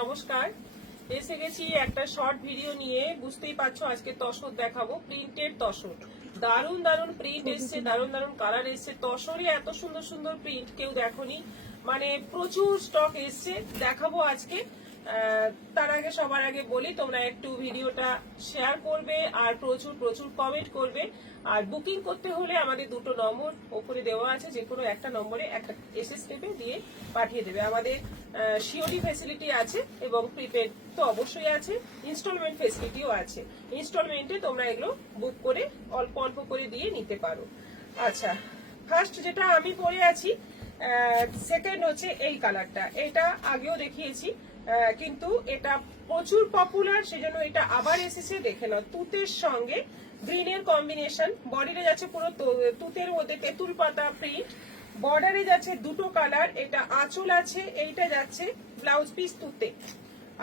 নমস্কার, এসে গেছি একটা শর্ট ভিডিও নিয়ে। বুঝতেই পারছো আজকে তসর দেখাবো, প্রিন্টেড তসর। দারুন দারুন প্রিন্ট এসছে, দারুন দারুন কালার এসছে। তসরে এত সুন্দর সুন্দর প্রিন্ট কেউ দেখোনি, মানে প্রচুর স্টক এসছে, দেখাবো আজকে। তার আগে সবার আগে বলি তোমরা একটু ভিডিওটা শেয়ার করবে আর প্রচুর প্রচুর কমেন্ট করবে। আর বুকিং করতে হলে আমাদের দুটো নম্বর ওপরে দেওয়া আছে, যে কোনো একটা নম্বরে একটা এসএস নেবে দিয়ে পাঠিয়ে দেবে। আমাদের সিওডি ফ্যাসিলিটি আছে এবং প্রিপেড তো অবশ্যই আছে, ইনস্টলমেন্ট ফ্যাসিলিটিও আছে। ইনস্টলমেন্টে তোমরা এগুলো বুক করে অল্প অল্প করে দিয়ে নিতে পারো। আচ্ছা, ফার্স্ট যেটা আমি পরে আছি, সেকেন্ড হচ্ছে এই কালারটা। এটা আগেও দেখিয়েছি, কিন্তু এটা প্রচুর পপুলার, সেজন্য এটা আবার এসেছে। দেখে নাও, তুতের সঙ্গে গ্রিনের কম্বিনেশন। বডিতে যাচ্ছে পুরো তুতের মধ্যে তেঁতুল পাতা প্রিন্ট, বর্ডারে যাচ্ছে দুটো কালার। এটা আঁচল আছে, এইটা যাচ্ছে ব্লাউজ পিস তুতে,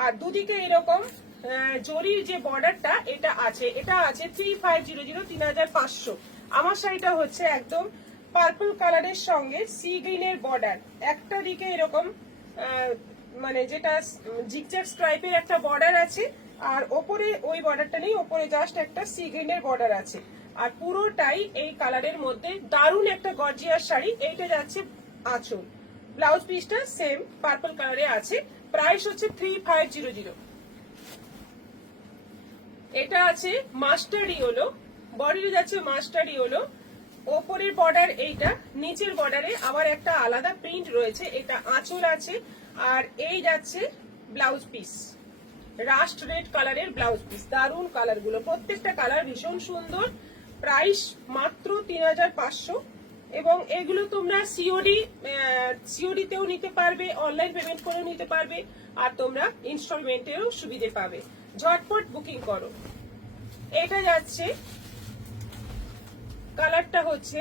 আর দুদিকে এরকম জরির যে বর্ডারটা এটা আছে। এটা আছে 3500, 3500। আমার শাড়িটা হচ্ছে একদম পার্পল কালারের সঙ্গে সি গ্রিনের বর্ডার। একটা দিকে এরকম মানে যেটা জিগজ্যাগ স্ট্রাইপের একটা বর্ডার আছে, আর ওপরে ওই বর্ডারটা নেই, ওপরে জাস্ট একটা সি গ্রিনের বর্ডার আছে। আর পুরোটাই এই কালারের মধ্যে দারুণ একটা গর্জিয়াস শাড়ি। এইটা যাচ্ছে আঁচল, ব্লাউজ পিসটা সেম পার্পল কালারে আছে। প্রাইস হচ্ছে 3500। এটা আছে মাস্টার্ড ইয়েলো, বডিতে যাচ্ছে মাস্টার্ড ইয়েলো। ওপরের বর্ডার এইটা, নিচের বর্ডারে আবার একটা আলাদা প্রিন্ট রয়েছে। এটা আঁচল আছে, আর এই যাচ্ছে ব্লাউজ পিস, রাস্ট রেড কালারের ব্লাউজ পিস। দারুণ কালার গুলো, প্রত্যেকটা কালার ভীষণ সুন্দর। প্রাইস মাত্র 3500। এবং এগুলো তোমরা সিওডি তেও নিতে পারবে, অনলাইন পেমেন্ট করেও নিতে পারবে, আর তোমরা ইনস্টলমেন্টেও সুবিধে পাবে। ঝটপট বুকিং করো। এটা যাচ্ছে কালারটা হচ্ছে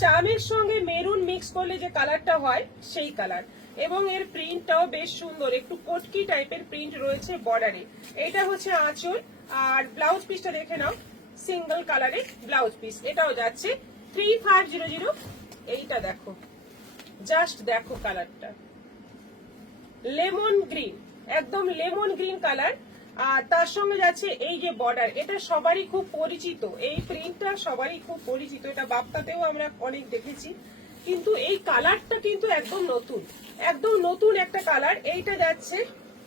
জামের সঙ্গে মেরুন মিক্স করলে যে কালারটা হয় সেই কালার, এবং এর প্রিন্টটাও বেশ সুন্দর, একটু কটকি টাইপের প্রিন্ট রয়েছে বর্ডারে। এইটা হচ্ছে আঁচল, আর ব্লাউজ পিসটা দেখে নাও, সিঙ্গেল কালারের ব্লাউজ পিস। এটাও যাচ্ছে 3500। এইটা দেখো, জাস্ট দেখো কালারটা, লেমন গ্রিন, একদম লেমন গ্রিন কালার। আর তার সঙ্গে যাচ্ছে এই যে বর্ডার, এটা সবারই খুব পরিচিত, এই প্রিন্টটা সবারই খুব পরিচিত। এটা বাপ্তাতেও আমরা অনেক দেখেছি, কিন্তু এই কালারটা কিন্তু একদম নতুন, একদম নতুন একটা কালার। এইটা যাচ্ছে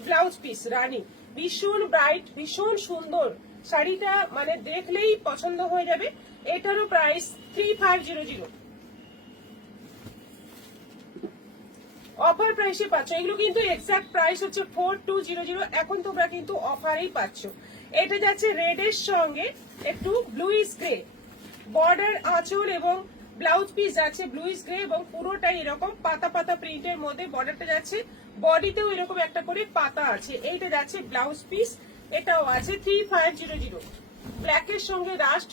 ব্লাউজ পিস রানী, ভীষণ ব্রাইট, ভীষণ সুন্দর শাড়িটা, মানে দেখলেই পছন্দ হয়ে যাবে। এটারও প্রাইস 3500। অফার প্রাইসে পাচ্ছ এগুলো, কিন্তু এক্সাক্ট প্রাইস হচ্ছে 4200। এখন তোমরা কিন্তু অফারেই পাচ্ছ। এটা যাচ্ছে রেড এর সঙ্গে একটু ব্লুইশ গ্রে, বর্ডার আঁচল এবং ব্লাউজ পিস যাচ্ছে ব্লুইশ গ্রে, এবং পুরোটাই এরকম পাতা পাতা প্রিন্টের মধ্যে বর্ডারটা যাচ্ছে। বডিতেও এরকম একটা করে পাতা আছে। এইটা যাচ্ছে ব্লাউজ পিস, এটাও আছে 3500। ব্ল্যাকের সঙ্গে রাস্ট,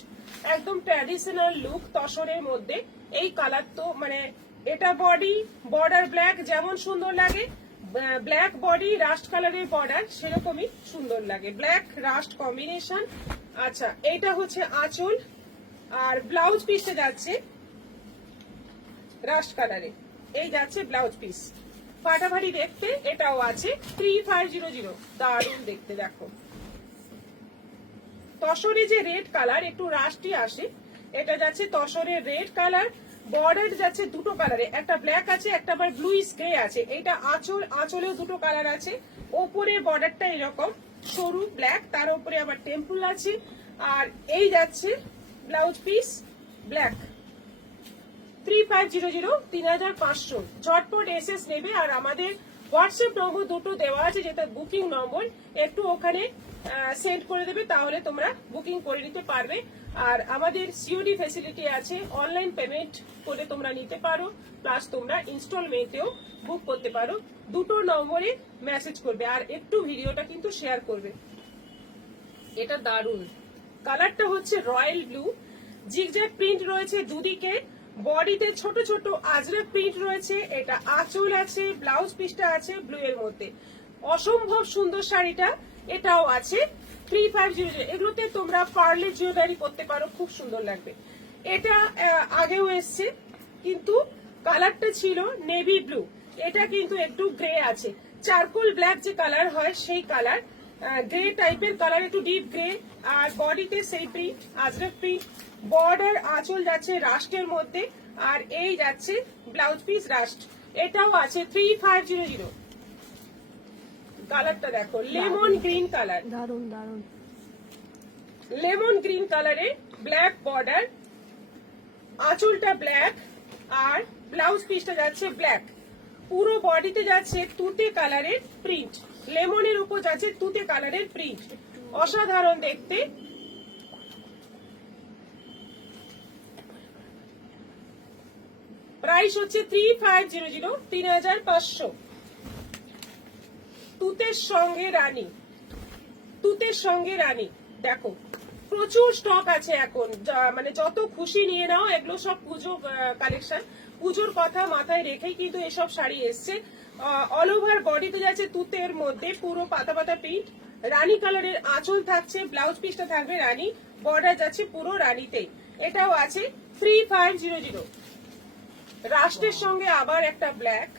একদম ট্র্যাডিশনাল লুক তসরের মধ্যে। এই কালার তো মানে এটা বডি বর্ডার ব্ল্যাক যেমন সুন্দর লাগে, ব্ল্যাক বডি রাস্ট কালারের বর্ডার সেরকমই সুন্দর লাগে, ব্ল্যাক রাস্ট কম্বিনেশন। আচ্ছা, এইটা হচ্ছে আঁচল, আর ব্লাউজ পিসে যাচ্ছে রাস্ট কালারে। এই যাচ্ছে ব্লাউজ পিস, ফাটাফাটি দেখতে। এটাও আছে 3500। দারুণ দেখতে, দেখো তসরে যে রেড কালার একটু রাস্টি আসে, এটা যাচ্ছে তসরের রেড কালার। বর্ডার যাচ্ছে দুটো কালারে, একটা ব্ল্যাক আছে, একটা আবার ব্লুইশ গ্রে আছে। এটা আঁচল, আঁচলেও দুটো কালার আছে। ওপরের বর্ডারটা এরকম সরু ব্ল্যাক, তার উপরে আবার টেম্পল আছে। আর এই যাচ্ছে ব্লাউজ পিস ব্ল্যাক, 3500, 3500। ঝটপট এসএস নেবে। আর আমাদের হোয়াটসঅ্যাপ নম্বর দুটো দেওয়া আছে, যেটা বুকিং নম্বর, একটু ওখানে সেন্ড করে দেবে, তাহলে তোমরা বুকিং করে নিতে পারবে। আর আমাদের সিওডি ফ্যাসিলিটি আছে, অনলাইন পেমেন্ট করে তোমরা নিতে পারো, প্লাস তোমরা ইনস্টলমেন্টেও বুক করতে পারো। দুটো নম্বরে মেসেজ করবে, আর একটু ভিডিওটা কিন্তু শেয়ার করবে। এটা দারুণ কালারটা হচ্ছে রয়্যাল ব্লু, জিগজ্যাগ প্রিন্ট রয়েছে দুদিকে, বডিতে ছোট ছোট আজরাক প্রিন্ট রয়েছে। এটা আঁচল আছে, ব্লাউজ পিসটা আছে ব্লু এর মধ্যে। অসম্ভব সুন্দর শাড়িটা, এটাও আছে 3500। এগুলোতে তোমরা পার্লে জুয়েলারি করতে পারো, খুব সুন্দর লাগবে। এটা আগেও এসছে, কিন্তু কালারটা ছিল নেভি ব্লু, এটা কিন্তু একটু গ্রে আছে। চারকোল ব্ল্যাক যে কালার হয় সেই কালার, গ্রে টাইপের কালার, একটু ডিপ গ্রে। আর বডিতে সেই প্রিন্ট, আজরাক প্রিন্ট। বর্ডার আঁচল যাচ্ছে রাস্টের মধ্যে, আর এই যাচ্ছে ব্লাউজ পিস রাস্ট। এটাও আছে 3500। কালারটা দেখো, লেমন গ্রিন কালার, দারুন দারুন। লেমন গ্রিন কালারে ব্ল্যাক বর্ডার, আঁচলটা ব্ল্যাক, আর ব্লাউজ পিসটা যাচ্ছে ব্ল্যাক। পুরো বডিতে যাচ্ছে তুতে কালারের প্রিন্ট, লেমনের উপর যাচ্ছে তুতে কালারের প্রিন্ট, অসাধারণ দেখতে। প্রাইস হচ্ছে 3500, 3500। তুতের সঙ্গে রানী, তুতের সঙ্গে রানী। দেখো প্রচুর স্টক আছে এখন, মানে যত খুশি নিয়ে নাও, এগুলো সব পুজো কালেকশন। পুজোর কথা মাথায় রেখেই কিন্তু এসব শাড়ি এসছে। অল ওভার বডিতে যাচ্ছে তুতের মধ্যে পুরো পাতা পাতা প্রিন্ট, রানী কালারের আঁচল থাকছে, ব্লাউজ পিসটা থাকবে রানী, বর্ডার যাচ্ছে পুরো রানীতেই। এটাও আছে 3500। রাষ্ট্রের সঙ্গে আবার একটা ব্ল্যাক,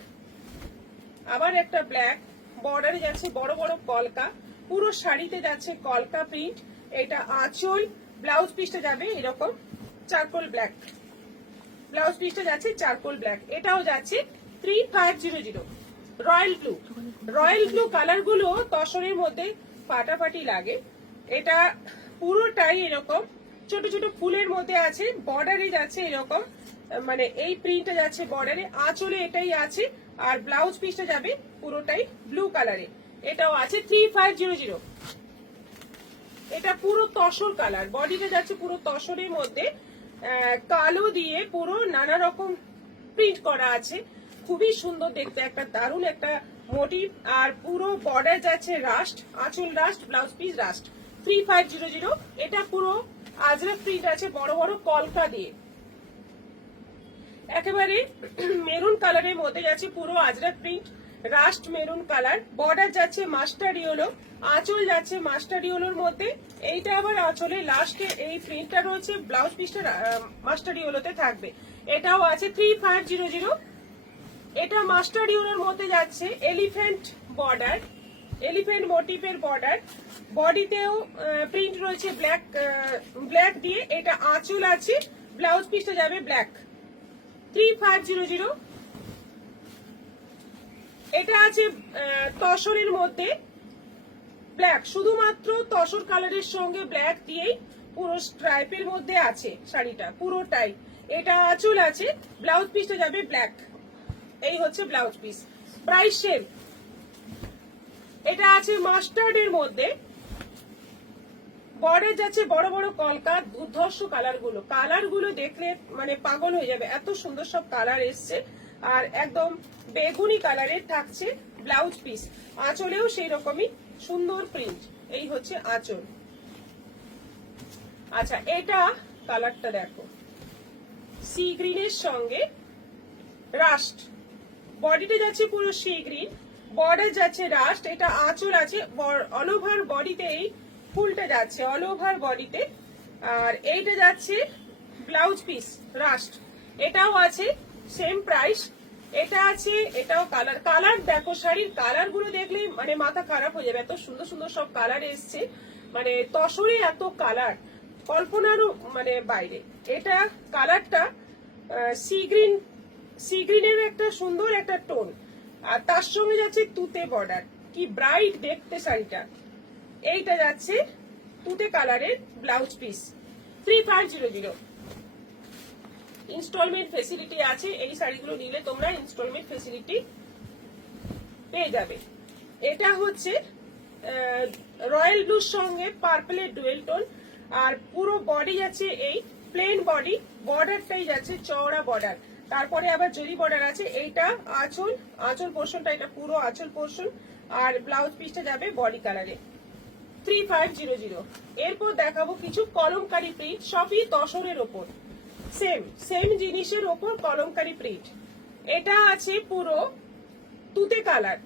আবার একটা ব্ল্যাক, বর্ডারে যাচ্ছে বড় বড় কলকা, পুরো শাড়িতে যাচ্ছে কলকা প্রিন্ট। এটা আঁচল, ব্লাউজ পিসটা যাবে এরকম চারকোল ব্ল্যাক, ব্লাউজ পিসটা যাচ্ছে চারকোল ব্ল্যাক। এটাও যাচ্ছে 3500। Royal blue, royal blue colour গুলো তসরের মধ্যে ফাটাফাটি লাগে। এটা পুরোটাই এরকম ছোট ছোট ফুলের মধ্যে আছে, বর্ডারে যাচ্ছে এরকম, মানে এই প্রিন্টটা যাচ্ছে বর্ডারে, আঁচলে এটাই আছে, আর ব্লাউজ পিসটা যাবে পুরোটাই ব্লু কালারে। এটাও আছে 3500। এটা পুরো তসর কালার, বডিতে যাচ্ছে পুরো তসরের মধ্যে কালো দিয়ে পুরো নানা রকম প্রিন্ট করা আছে, খুবই সুন্দর দেখতে, একটা দারুণ একটা মোটিভ। আর পুরো বর্ডার যাচ্ছে রাস্ট, আঁচল রাস্ট, ব্লাউজ পিস রাস্ট। 3500। এটা পুরো আজরাক প্রিন্ট আছে বড় বড় কলকা দিয়ে। একেবারে মেরুন কালারের মধ্যে যাচ্ছে পুরো Ajrakh print, rust maroon colour, border যাচ্ছে মাস্টার্ড ইয়েলো, আঁচল যাচ্ছে মাস্টার্ড ইয়েলোর মধ্যে। এইটা আবার আঁচলে লাস্টে এই প্রিন্টটা রয়েছে, ব্লাউজ পিসটা মাস্টার্ড ইয়েলোতে থাকবে। এটাও আছে 3500। এটা মাস্টার্ড ইয়েলোর মধ্যে যাচ্ছে এলিফ্যান্ট বর্ডার, এলিফ্যান্ট মোটিভের বর্ডার, বডিতেও প্রিন্ট রয়েছে ব্ল্যাক, ব্ল্যাক দিয়ে। এটা আঁচল আছে, ব্লাউজ পিসটা যাবে ব্ল্যাক। 3500। এটা আছে তসরের মধ্যে ব্ল্যাক, শুধুমাত্র তসর কালারের সঙ্গে ব্ল্যাক দিয়েই পুরো স্ট্রাইপের মধ্যে আছে শাড়িটা পুরোটাই। এটা আঁচল আছে, ব্লাউজ পিসটা যাবে ব্ল্যাক। এই হচ্ছে ব্লাউজ পিস। Price same. এটা আছে মাস্টার্ডের মধ্যে, বর্ডার যাচ্ছে বড় বড় কলকা, দুর্ধর্ষ কালার গুলো দেখলে মানে পাগল হয়ে যাবে, এত সুন্দর সব কালার এসছে। আর একদম বেগুনি কালারের থাকছে ব্লাউজ পিস, আঁচলেও সেই রকমই সুন্দর প্রিন্ট। এই হচ্ছে আঁচল। আচ্ছা, এটা কালারটা দেখো, সি গ্রিনের সঙ্গে রাস্ট, বডিতে যাচ্ছে পুরো সি গ্রিন, বর্ডার যাচ্ছে রাস্ট। এটা আঁচল আছে, অল ওভার বডিতে এই ফুলটা যাচ্ছে অল ওভার বডিতে, আর এইটা যাচ্ছে ব্লাউজ পিস রাস্ট। এটাও আছে সেম প্রাইস। এটা আছে, এটাও কালার, কালার দেখো, শাড়ির কালার গুলো দেখলে মানে মাথা খারাপ হয়ে যাবে, এত সুন্দর সুন্দর সব কালার এসছে, মানে তসরে এত কালার কল্পনারও মানে বাইরে। এটা কালারটা সি গ্রিন, সি গ্রিনের একটা সুন্দর একটা টোন, আর তার সঙ্গে যাচ্ছে তুতে বর্ডার, কি ব্রাইট দেখতে শাড়িটা। এইটা যাচ্ছে তুতে কালারের ব্লাউজ পিস। 3500। ইনস্টলমেন্ট ফেসিলিটি আছে, এই শাড়িগুলো নিলে তোমরা ইনস্টলমেন্ট ফেসিলিটি পেয়ে যাবে। এটা হচ্ছে রয়্যাল ব্লুর সঙ্গে পার্পলের ডুয়েল টোন, আর পুরো বডি যাচ্ছে এই প্লেন বডি, বর্ডারটাই যাচ্ছে চওড়া বর্ডার, তারপরে আবার জরি বর্ডার আছে। এইটা আঁচল, আঁচল পোর্শনটা এটা পুরো আঁচল পোর্শন, আর ব্লাউজ পিসটা যাবে বডি কালারে। 3500। এরপর দেখাবো কিছু কলমকারি প্রিন্ট, সবই তসরের ওপর, সেম সেম জিনিসের ওপর কলমকারি প্রিন্ট। এটা আছে পুরো তুতে কালার,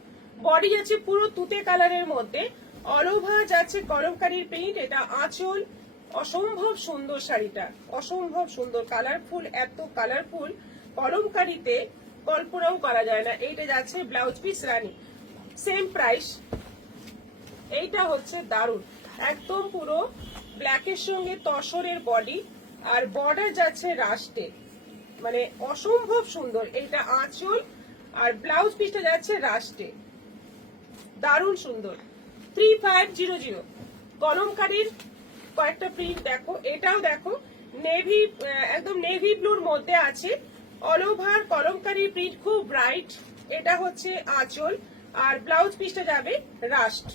বডি যাচ্ছে পুরো তুতে কালারের মধ্যে, অল ওভার যাচ্ছে কলমকারির প্রিন্ট। এটা আঁচল, অসম্ভব সুন্দর শাড়িটা, অসম্ভব সুন্দর, কালারফুল, এত কালারফুল কলমকারিতে কল্পনাও করা যায় না। এইটা যাচ্ছে ব্লাউজ পিস রানী, সেম প্রাইস। এইটা হচ্ছে দারুন, একদম পুরো ব্ল্যাকের সঙ্গে তসরের বডি, আর বর্ডার যাচ্ছে রাস্টে, মানে অসম্ভব সুন্দর। এইটা আঁচল আর ব্লাউজ পিসটা যাচ্ছে রাস্টে, দারুণ সুন্দর। 3500 কলমকারীর কয়েকটা প্রিন্ট দেখো, এটাও দেখো নেভি, একদম নেভি ব্লুর মধ্যে আছে, অল ওভার কলমকারী প্রিন্ট, খুব ব্রাইট। এটা হচ্ছে আঁচল আর ব্লাউজ পিসটা যাবে রাস্ট।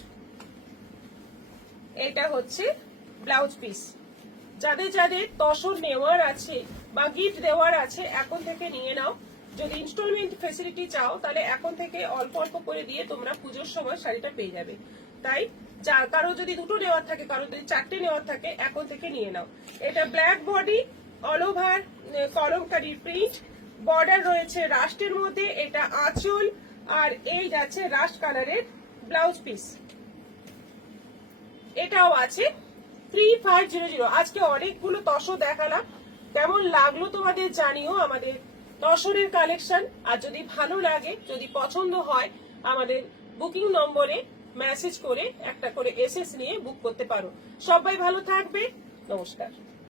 এটা হচ্ছে ব্লাউজ পিস। যাদের যাদের তসর নেওয়ার আছে বা গিফট দেওয়ার আছে এখন থেকে নিয়ে নাও। যদি ইনস্টলমেন্ট ফেসিলিটি চাও তাহলে এখন থেকে অল্প অল্প করে দিয়ে তোমরা পুজোর সময় শাড়িটা পেয়ে যাবে। তাই কারো যদি দুটো নেওয়ার থাকে, কারো যদি চারটে নেওয়ার থাকে, এখন থেকে নিয়ে নাও। এটা black body, all over Kalamkari print, border রয়েছে রাস্টের মধ্যে, এটা আঁচল আর এই যাচ্ছে রাস্ট কালারের ব্লাউজ পিস। এটাও আছে 3500। আজকে অনেকগুলো তসর দেখালাম, কেমন লাগলো তোমাদের জানিও আমাদের তসরের কালেকশন। আর যদি ভালো লাগে, যদি পছন্দ হয়, আমাদের বুকিং নম্বরে মেসেজ করে একটা করে এসএস নিয়ে বুক করতে পারো। সবাই ভালো থাকবে, নমস্কার।